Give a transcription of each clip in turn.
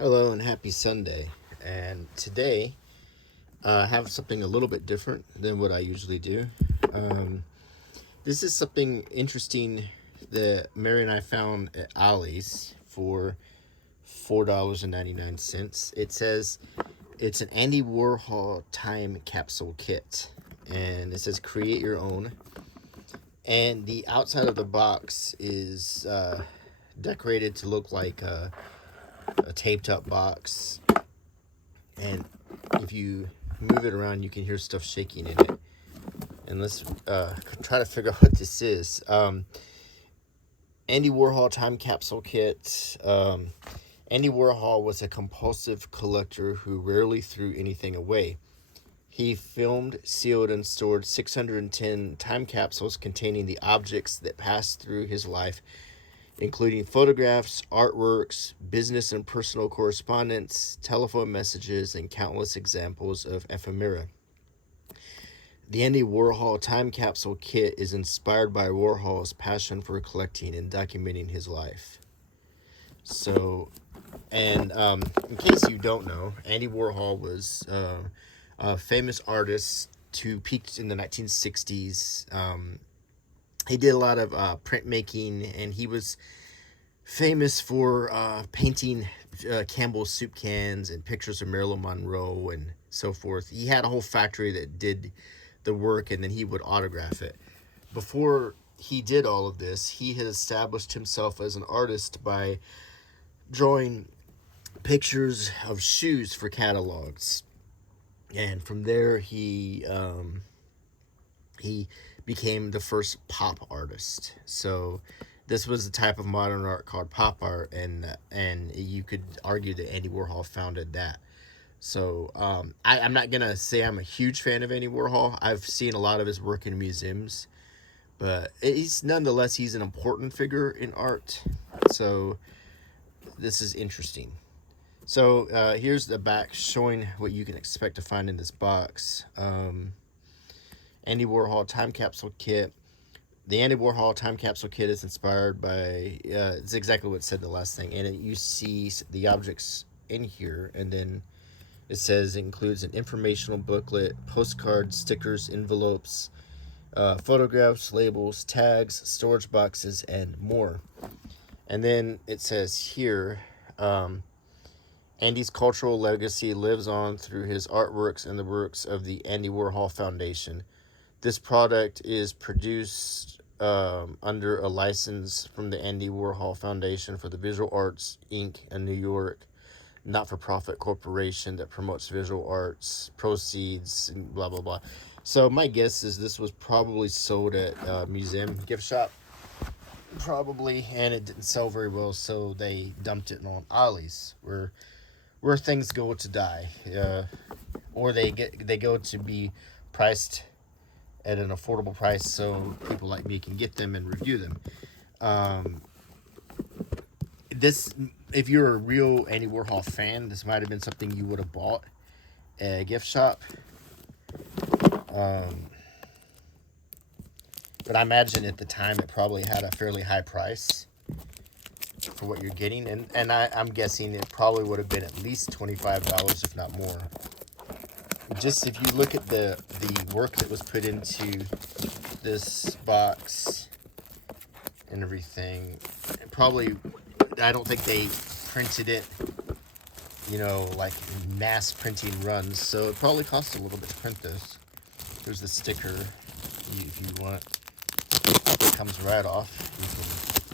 Hello and happy Sunday. And today I have something a little bit different than what I usually do. Um, this is something interesting that Mary and I found at Ollie's for $4.99. It says it's an Andy Warhol Time Capsule kit. And it says create your own. And the outside of the box is decorated to look like a taped up box, and if you move it around you can hear stuff shaking in it. And let's try to figure out what this is. Andy Warhol Time Capsule kit. Andy Warhol was a compulsive collector who rarely threw anything away. He filmed, sealed, and stored 610 time capsules containing the objects that passed through his life, including photographs, artworks, business and personal correspondence, telephone messages, and countless examples of ephemera. The Andy Warhol Time Capsule kit is inspired by Warhol's passion for collecting and documenting his life. So, and in case you don't know, Andy Warhol was a famous artist who peaked in the 1960s. He did a lot of printmaking, and he was famous for painting Campbell's soup cans and pictures of Marilyn Monroe and so forth. He had a whole factory that did the work, and then he would autograph it. Before he did all of this, he had established himself as an artist by drawing pictures of shoes for catalogs. And from there, he became the first pop artist. So this was a type of modern art called pop art, and you could argue that Andy Warhol founded that. So I'm not gonna say I'm a huge fan of Andy Warhol. I've seen a lot of his work in museums, but he's an important figure in art. So this is interesting. So here's the back showing what you can expect to find in this box. Andy Warhol Time Capsule Kit. The Andy Warhol Time Capsule Kit is inspired by, it's exactly what it said the last thing. And you see the objects in here, and then it says it includes an informational booklet, postcards, stickers, envelopes, photographs, labels, tags, storage boxes, and more. And then it says here, Andy's cultural legacy lives on through his artworks and the works of the Andy Warhol Foundation. This product is produced under a license from the Andy Warhol Foundation for the Visual Arts, Inc., a New York not-for-profit corporation that promotes visual arts, proceeds, and blah, blah, blah. So my guess is this was probably sold at a museum gift shop, probably, and it didn't sell very well, so they dumped it on Ollie's, where things go to die, or they go to be priced at an affordable price, so people like me can get them and review them. This, if you're a real Andy Warhol fan, this might have been something you would have bought at a gift shop. But I imagine at the time it probably had a fairly high price for what you're getting, and I'm guessing it probably would have been at least $25, if not more. Just if you look at the work that was put into this box and everything, probably, I don't think they printed it, like mass printing runs, so it probably cost a little bit to print this. There's the sticker, if you want. It comes right off. You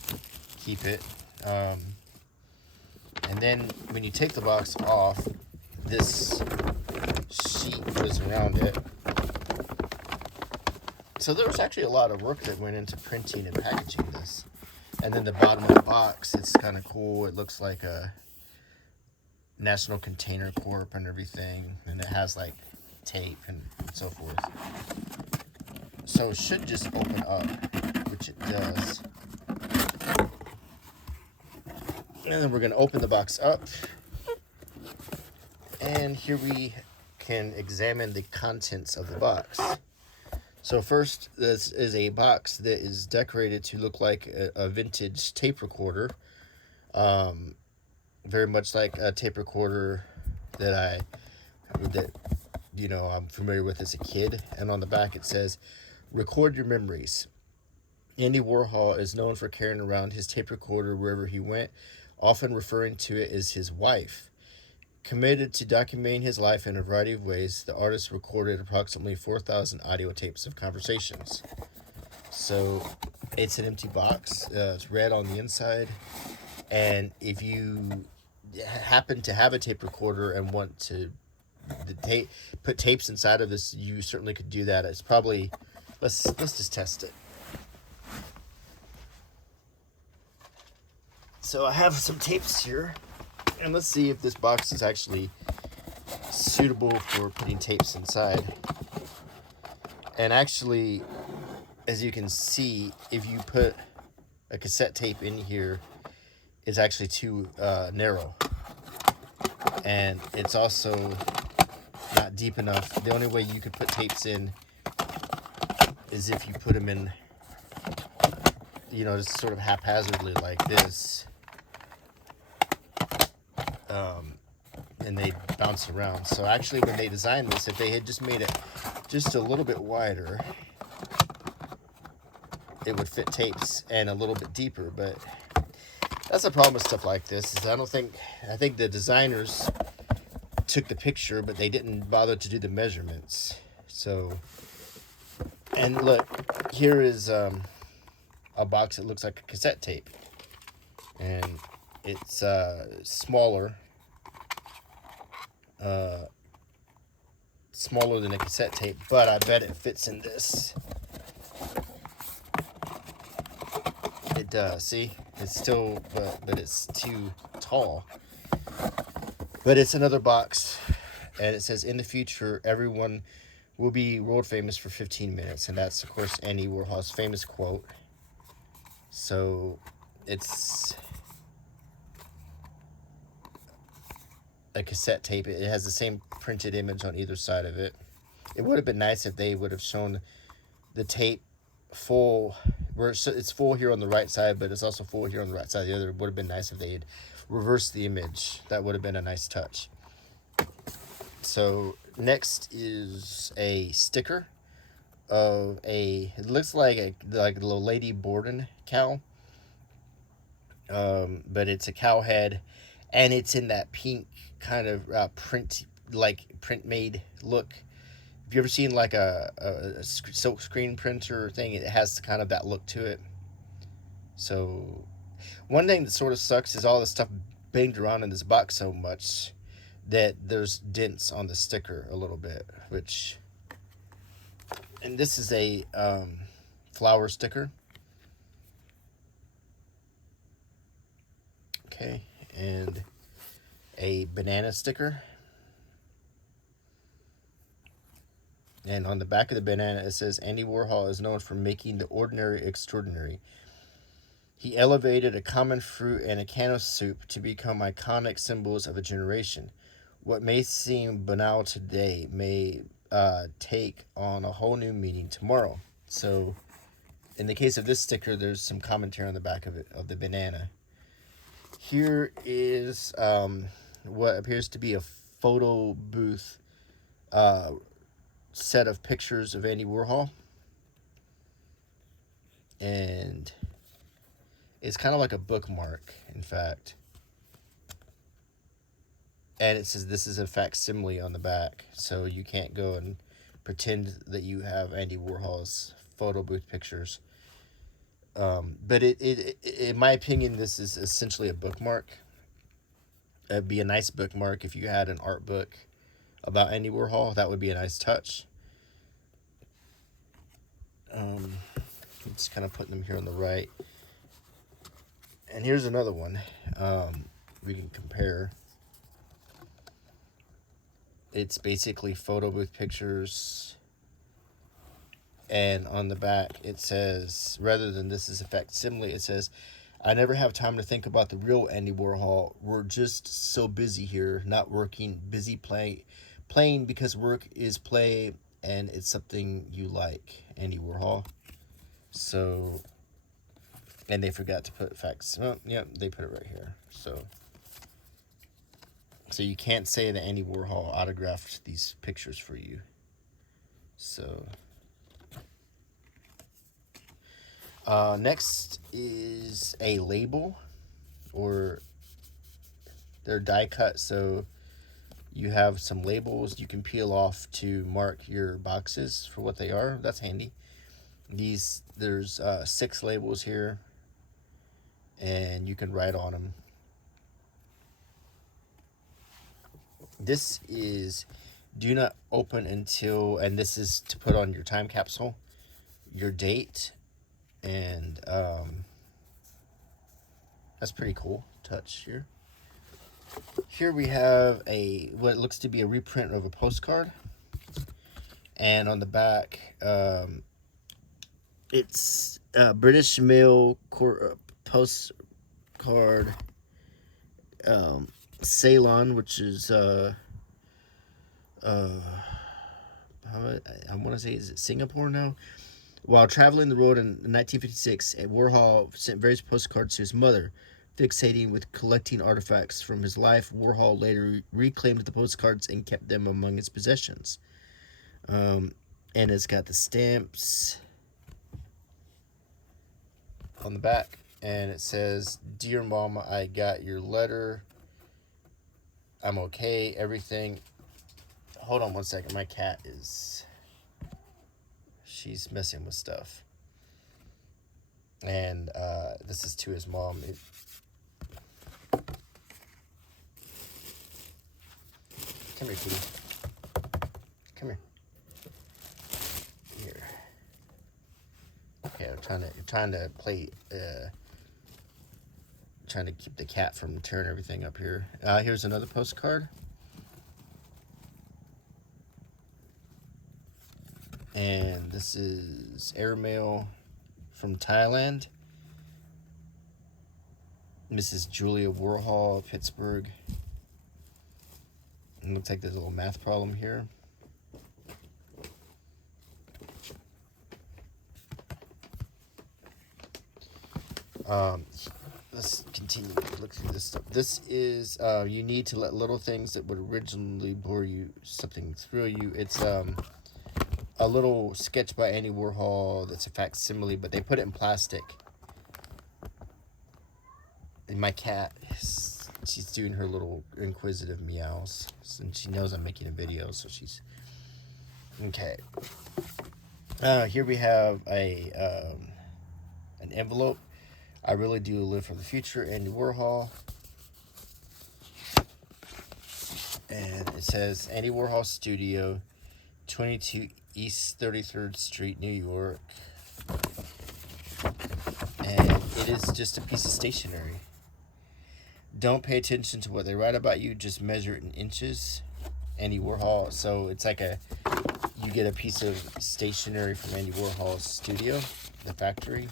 can keep it. And then when you take the box off, this sheet goes around it. So there was actually a lot of work that went into printing and packaging this. And then the bottom of the box, it's kind of cool. It looks like a National Container Corp and everything. And it has like tape and so forth. So it should just open up, which it does. And then we're going to open the box up. And here we can examine the contents of the box. So first, this is a box that is decorated to look like a vintage tape recorder, very much like a tape recorder that I'm familiar with as a kid. And on the back it says, "Record your memories." Andy Warhol is known for carrying around his tape recorder wherever he went, often referring to it as his wife. Committed to documenting his life in a variety of ways, the artist recorded approximately 4,000 audio tapes of conversations. So it's an empty box. It's red on the inside. And if you happen to have a tape recorder and want to put tapes inside of this, you certainly could do that. It's probably, let's just test it. So I have some tapes here, and let's see if this box is actually suitable for putting tapes inside. And actually, as you can see, if you put a cassette tape in here, it's actually too narrow. And it's also not deep enough. The only way you could put tapes in is if you put them in, just sort of haphazardly like this. And they bounce around. So actually, when they designed this, if they had just made it just a little bit wider, it would fit tapes, and a little bit deeper. But that's the problem with stuff like this, is I think the designers took the picture, but they didn't bother to do the measurements. So, and look, here is a box that looks like a cassette tape, and it's smaller than a cassette tape, but I bet it fits in this. It does. See, it's still, but it's too tall. But it's another box, and it says, "In the future, everyone will be world famous for 15 minutes," and that's, of course, Andy Warhol's famous quote. So it's a cassette tape. It has the same printed image on either side of it. It would have been nice if they would have shown the tape full, where it's full here on the right side, but it's also full here on the right side of the other. It would have been nice if they had reversed the image. That would have been a nice touch. So next is a sticker of it looks like a little Lady Borden cow, but it's a cow head, and it's in that pink kind of print made look. Have you ever seen like a silk screen printer thing? It has kind of that look to it. So one thing that sort of sucks is all the stuff banged around in this box so much that there's dents on the sticker a little bit, and this is a flower sticker. Okay, and a banana sticker. And on the back of the banana, it says, "Andy Warhol is known for making the ordinary extraordinary. He elevated a common fruit and a can of soup to become iconic symbols of a generation. What may seem banal today may take on a whole new meaning tomorrow." So in the case of this sticker, there's some commentary on the back of it, of the banana. Here is what appears to be a photo booth set of pictures of Andy Warhol. And it's kind of like a bookmark, in fact. And it says this is a facsimile on the back, so you can't go and pretend that you have Andy Warhol's photo booth pictures. But in my opinion, this is essentially a bookmark. It'd be a nice bookmark if you had an art book about Andy Warhol. That would be a nice touch. I'm just kind of putting them here on the right. And here's another one we can compare. It's basically photo booth pictures. And on the back, it says, rather than "this is a facsimile," it says, "I never have time to think about the real Andy Warhol. We're just so busy here, not working, busy playing because work is play and it's something you like, Andy Warhol." So, and they forgot to put facts. Well, yeah, they put it right here. So So you can't say that Andy Warhol autographed these pictures for you. So next is a label, or they're die cut, so you have some labels you can peel off to mark your boxes for what they are. That's handy. There's 6 labels here, and you can write on them. This is do not open until, and this is to put on your time capsule, your date, and that's pretty cool touch here. Here we have what looks to be a reprint of a postcard, and on the back it's British Mail postcard, Ceylon, which is I want to say, is it Singapore now? While traveling the road in 1956, Warhol sent various postcards to his mother. Fixating with collecting artifacts from his life, Warhol later reclaimed the postcards and kept them among his possessions. And it's got the stamps on the back, and it says, "Dear Mama, I got your letter. I'm okay. Everything." Hold on one second. My cat she's messing with stuff. And this is to his mom. Come here, kitty. Come here. Here. Okay, I'm trying to play. Trying to keep the cat from tearing everything up here. Here's another postcard. And this is airmail from Thailand. Mrs. Julia Warhol, Pittsburgh. It looks like there's a little math problem here. Let's continue to look through this stuff. This is, you need to let little things that would originally bore you, something thrill you. It's a little sketch by Andy Warhol that's a facsimile, but they put it in plastic. And my cat, she's doing her little inquisitive meows, and she knows I'm making a video, so she's okay. Here we have an envelope. I really do live for the future, Andy Warhol. And it says Andy Warhol Studio, 22 East 33rd Street, New York. And it is just a piece of stationery. Don't pay attention to what they write about you, just measure it in inches. Andy Warhol. So it's like you get a piece of stationery from Andy Warhol's studio, the factory.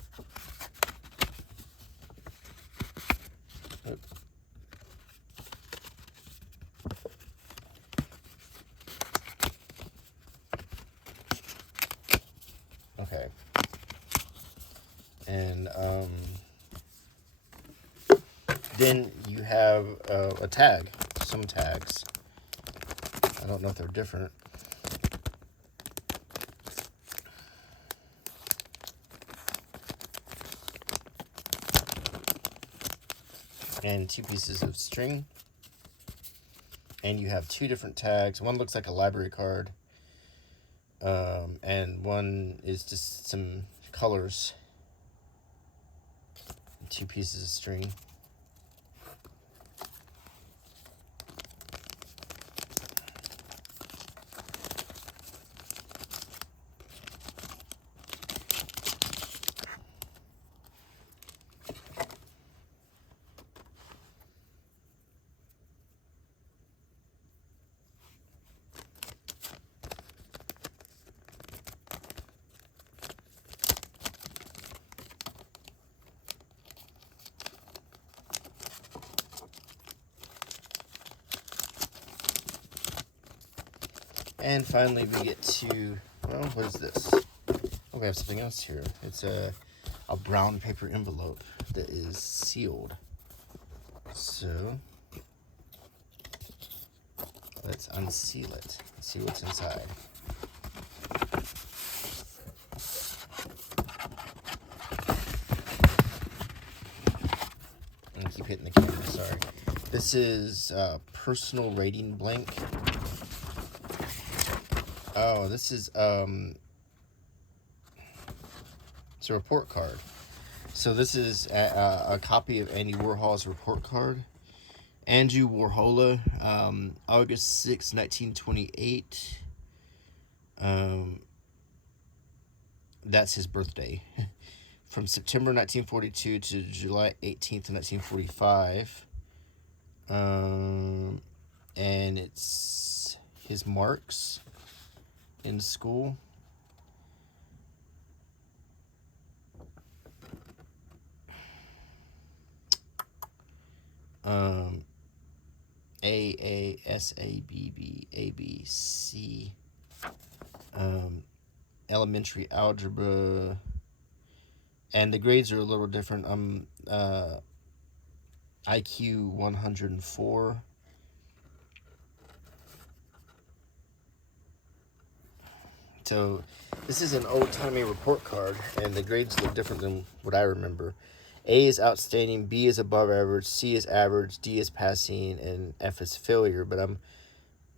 Okay. And then you have a tag, some tags. I don't know if they're different. And 2 pieces of string. And you have 2 different tags. One looks like a library card. And one is just some colors. 2 pieces of string. And finally we get to, well, what is this? Oh, we have something else here. It's a brown paper envelope that is sealed. So, Let's unseal it. See what's inside. I keep hitting the camera, sorry. This is personal rating blank. Oh, this is it's a report card. So this is a copy of Andy Warhol's report card. Andy Warhol, August 6, 1928. That's his birthday. From September 1942 to July 18th, 1945. And it's his marks in school. A, S, A, B, B, A, B, C. Elementary algebra. And the grades are a little different. IQ 104. So this is an old-timey report card, and the grades look different than what I remember. A is outstanding, B is above average, C is average, D is passing, and F is failure. But I'm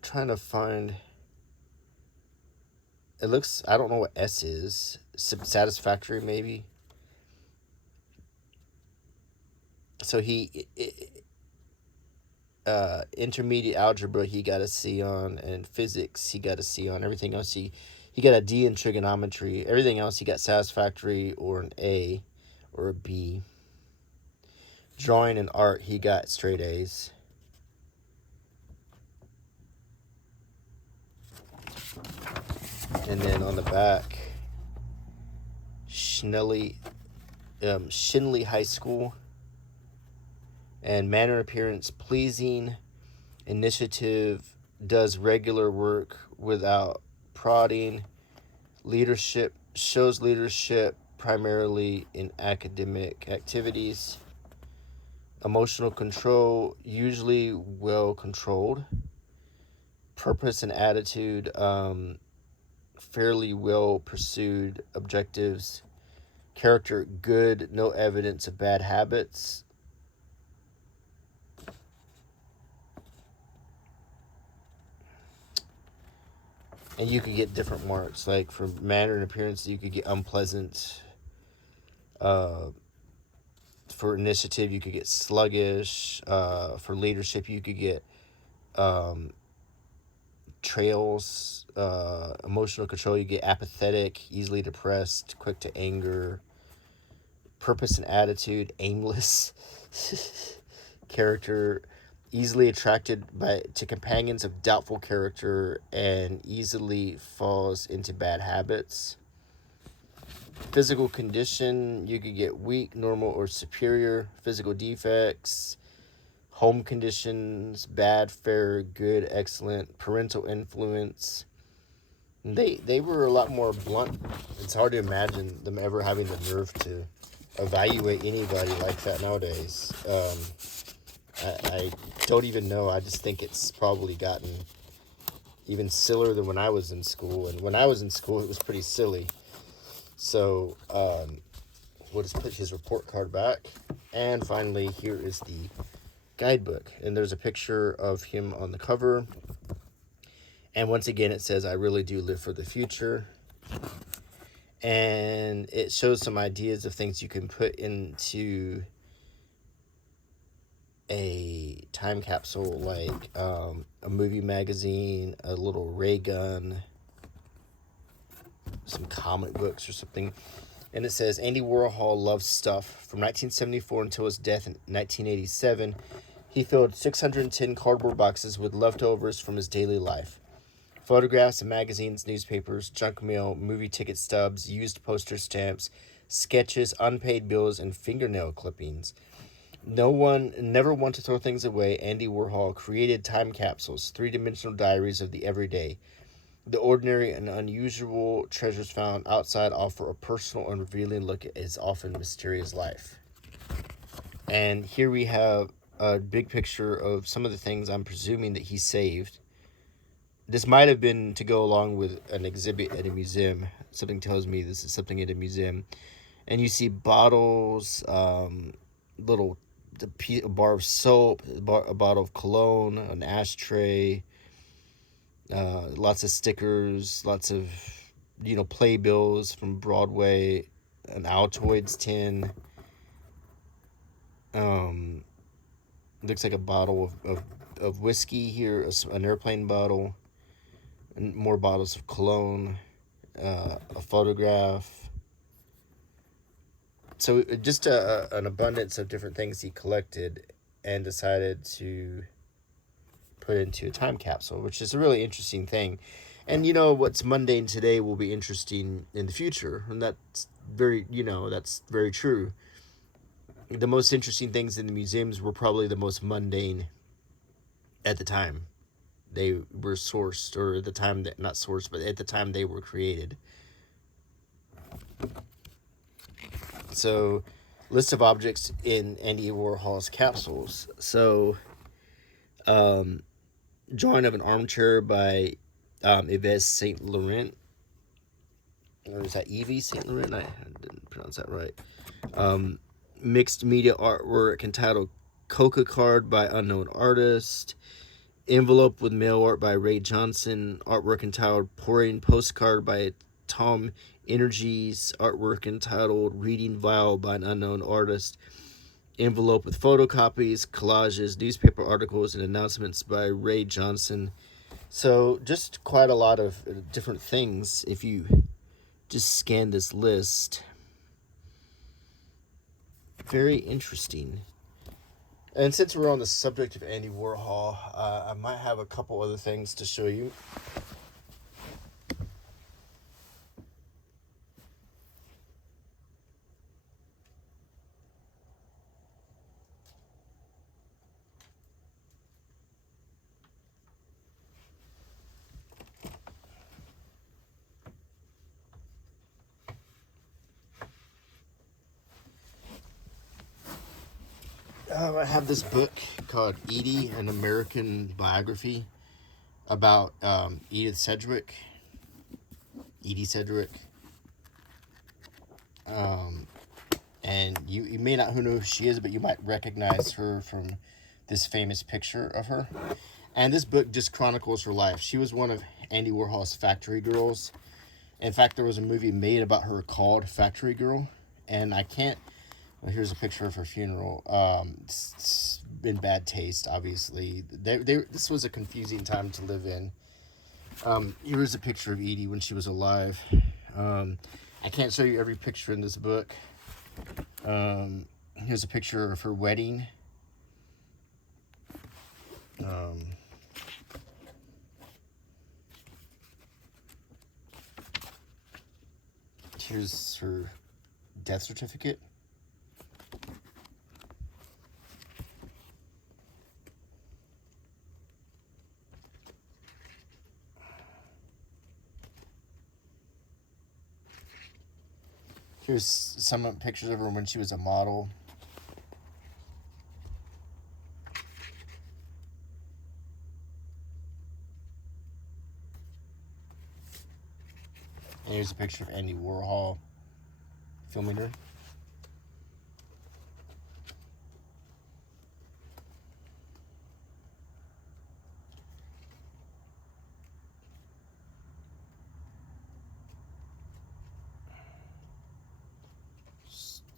trying to find... It looks... I don't know what S is. Satisfactory, maybe? So intermediate algebra he got a C on, and physics he got a C on. Everything else he got a D in trigonometry. Everything else he got satisfactory or an A or a B. Drawing and art he got straight A's. And then on the back, Shinley High School. And manner appearance pleasing, initiative, does regular work without prodding, leadership, shows leadership primarily in academic activities, emotional control, usually well controlled, purpose and attitude, fairly well pursued objectives, character good, no evidence of bad habits. And you could get different marks. Like for manner and appearance, you could get unpleasant. For initiative, you could get sluggish. For leadership, you could get trails. Emotional control, you get apathetic, easily depressed, quick to anger. Purpose and attitude, aimless. Character, easily attracted to companions of doubtful character and easily falls into bad habits. Physical condition, you could get weak, normal, or superior. Physical defects, home conditions, bad, fair, good, excellent. Parental influence. They were a lot more blunt. It's hard to imagine them ever having the nerve to evaluate anybody like that nowadays. I don't even know. I just think it's probably gotten even sillier than when I was in school. And when I was in school, it was pretty silly. So we'll just put his report card back. And finally, here is the guidebook. And there's a picture of him on the cover. And once again, it says, I really do live for the future. And it shows some ideas of things you can put into a time capsule, like a movie magazine, a little ray gun, some comic books or something. And it says, Andy Warhol loves stuff. From 1974 until his death in 1987, he filled 610 cardboard boxes with leftovers from his daily life. Photographs, magazines, newspapers, junk mail, movie ticket stubs, used poster stamps, sketches, unpaid bills, and fingernail clippings. Never one to throw things away, Andy Warhol created time capsules, three-dimensional diaries of the everyday. The ordinary and unusual treasures found outside offer a personal and revealing look at his often mysterious life. And here we have a big picture of some of the things I'm presuming that he saved. This might have been to go along with an exhibit at a museum. Something tells me this is something at a museum. And you see bottles, little a bar of soap, a bottle of cologne, an ashtray, lots of stickers, lots of playbills from Broadway, an Altoids tin. Looks like a bottle of whiskey here, an airplane bottle, and more bottles of cologne, a photograph. So just an abundance of different things he collected and decided to put into a time capsule, which is a really interesting thing. And what's mundane today will be interesting in the future, and that's very true. The most interesting things in the museums were probably the most mundane at the time they were sourced, or at the time that, not sourced, but at the time they were created. So, list of objects in Andy Warhol's capsules. So, drawing of an armchair by Yves Saint Laurent. Or is that Evie Saint Laurent? I didn't pronounce that right. Mixed media artwork entitled Coca Card by unknown artist. Envelope with mail art by Ray Johnson. Artwork entitled Pouring Postcard by Tom Energies. Artwork entitled Reading Vial by an unknown artist. Envelope with photocopies, collages, newspaper articles, and announcements by Ray Johnson. So just quite a lot of different things if you just scan this list. Very interesting. And since we're on the subject of Andy Warhol, I might have a couple other things to show you. I have this book called Edie, an American biography about Edith Sedgewick. Edie Sedgewick. And you may not know who she is, but you might recognize her from this famous picture of her. And this book just chronicles her life. She was one of Andy Warhol's factory girls. In fact, there was a movie made about her called Factory Girl. And I can't... Well, here's a picture of her funeral. It's in bad taste, obviously. This was a confusing time to live in. Here's a picture of Edie when she was alive. I can't show you every picture in this book. Here's a picture of her wedding. Here's her death certificate. Here's some pictures of her when she was a model. And here's a picture of Andy Warhol filming her.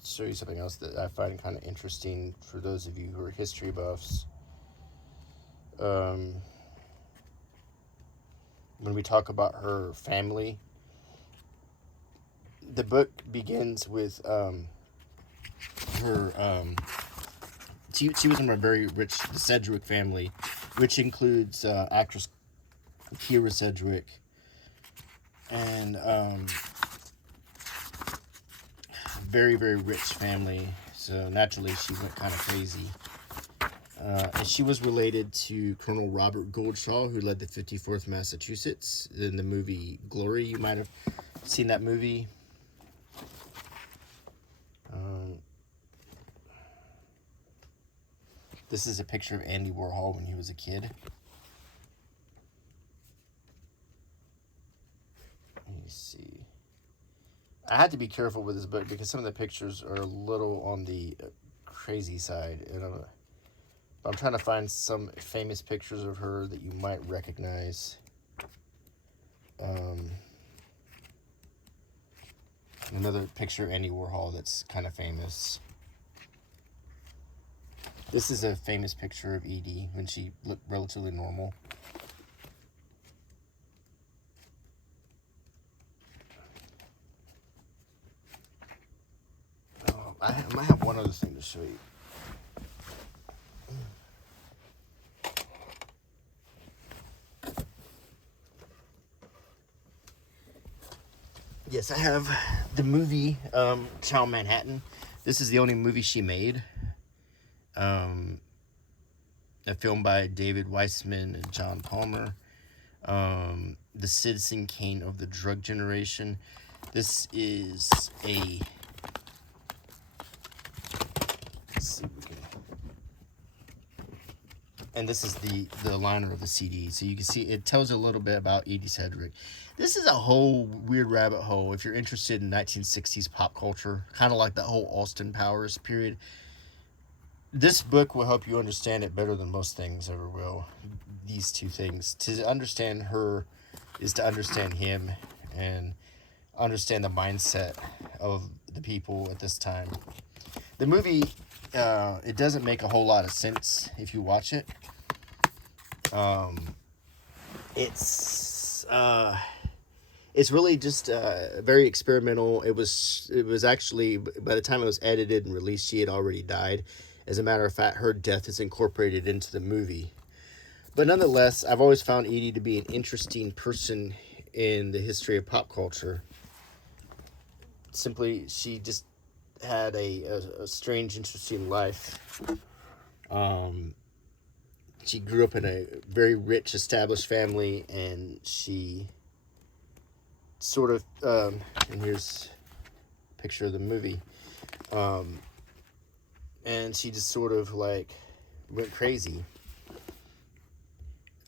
Show you something else that I find kind of interesting for those of you who are history buffs. When we talk about her family, the book begins with her. She was from a very rich, the Sedgewick family, which includes actress Kira Sedgewick, and very, very rich family. So naturally, she went kind of crazy. And she was related to Colonel Robert Goldshaw, who led the 54th Massachusetts in the movie Glory. You might have seen that movie. This is a picture of Andy Warhol when he was a kid. me see. I had to be careful with this book because some of the pictures are a little on the crazy side. And I'm trying to find some famous pictures of her that you might recognize. Another picture of Andy Warhol that's kind of famous. This is a famous picture of Edie when she looked relatively normal. I might have one other thing to show you. Yes, I have the movie Child Manhattan. This is the only movie she made. A film by David Weissman and John Palmer. The Citizen Kane of the Drug Generation. This is a... Let's see. And this is the liner of the CD. So you can see it tells a little bit about Edie Sedgewick. This is a whole weird rabbit hole if you're interested in 1960s pop culture. Kind of like the whole Austin Powers period. This book will help you understand it better than most things ever will. These two things. To understand her is to understand him and understand the mindset of the people at this time. The movie, it doesn't make a whole lot of sense if you watch it. It's really just very experimental. It was actually, by the time it was edited and released, she had already died. As a matter of fact, her death is incorporated into the movie. But nonetheless, I've always found Edie to be an interesting person in the history of pop culture. Simply, she just had a strange, interesting life. She grew up in a very rich, established family, and she sort of, and here's a picture of the movie, and she just sort of like went crazy,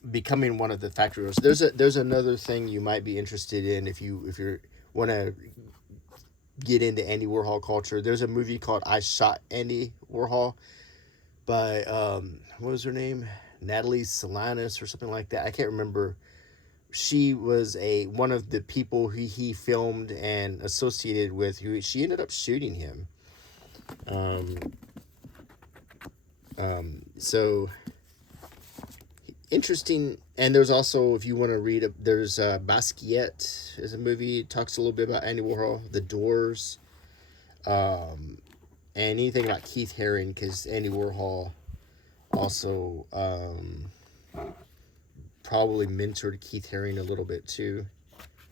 becoming one of the factory owners. There's another thing you might be interested in if you want to get into Andy Warhol culture. There's a movie called I Shot Andy Warhol by what was her name, Natalie Salinas or something like that. I can't remember. She was one of the people who he filmed and associated with, who she ended up shooting him. So interesting. And there's also, if you want to read, there's Basquiat is a movie. It talks a little bit about Andy Warhol, The Doors, and anything about Keith Haring, because Andy Warhol also probably mentored Keith Haring a little bit too,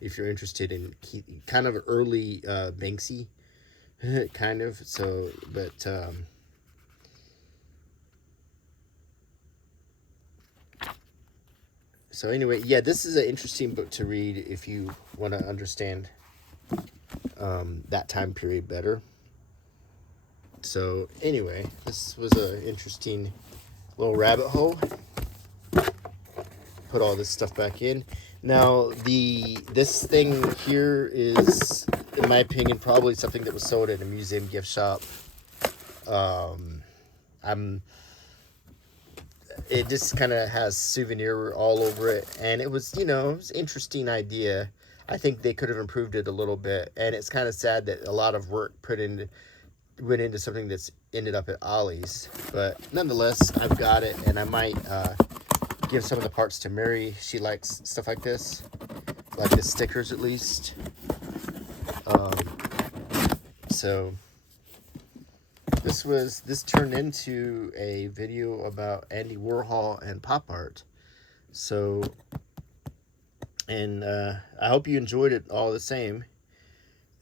if you're interested in kind of early Banksy, kind of. So, but so anyway, yeah, this is an interesting book to read if you want to understand that time period better. So anyway, this was an interesting little rabbit hole. Put all this stuff back in. Now, this thing here is, in my opinion, probably something that was sold at a museum gift shop. It just kind of has souvenir all over it, and it was, it was an interesting idea. I think they could have improved it a little bit, and it's kind of sad that a lot of work went into something that's ended up at Ollie's. But nonetheless, I've got it, and I might give some of the parts to Mary. She likes stuff like this, like the stickers at least. So this turned into a video about Andy Warhol and pop art. So, and I hope you enjoyed it all the same.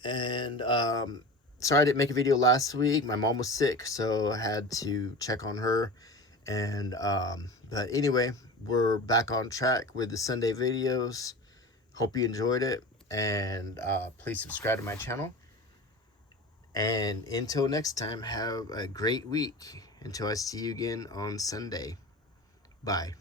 And sorry I didn't make a video last week. My mom was sick, so I had to check on her. And but anyway, we're back on track with the Sunday videos. Hope you enjoyed it, and please subscribe to my channel. And until next time, have a great week. Until I see you again on Sunday. Bye.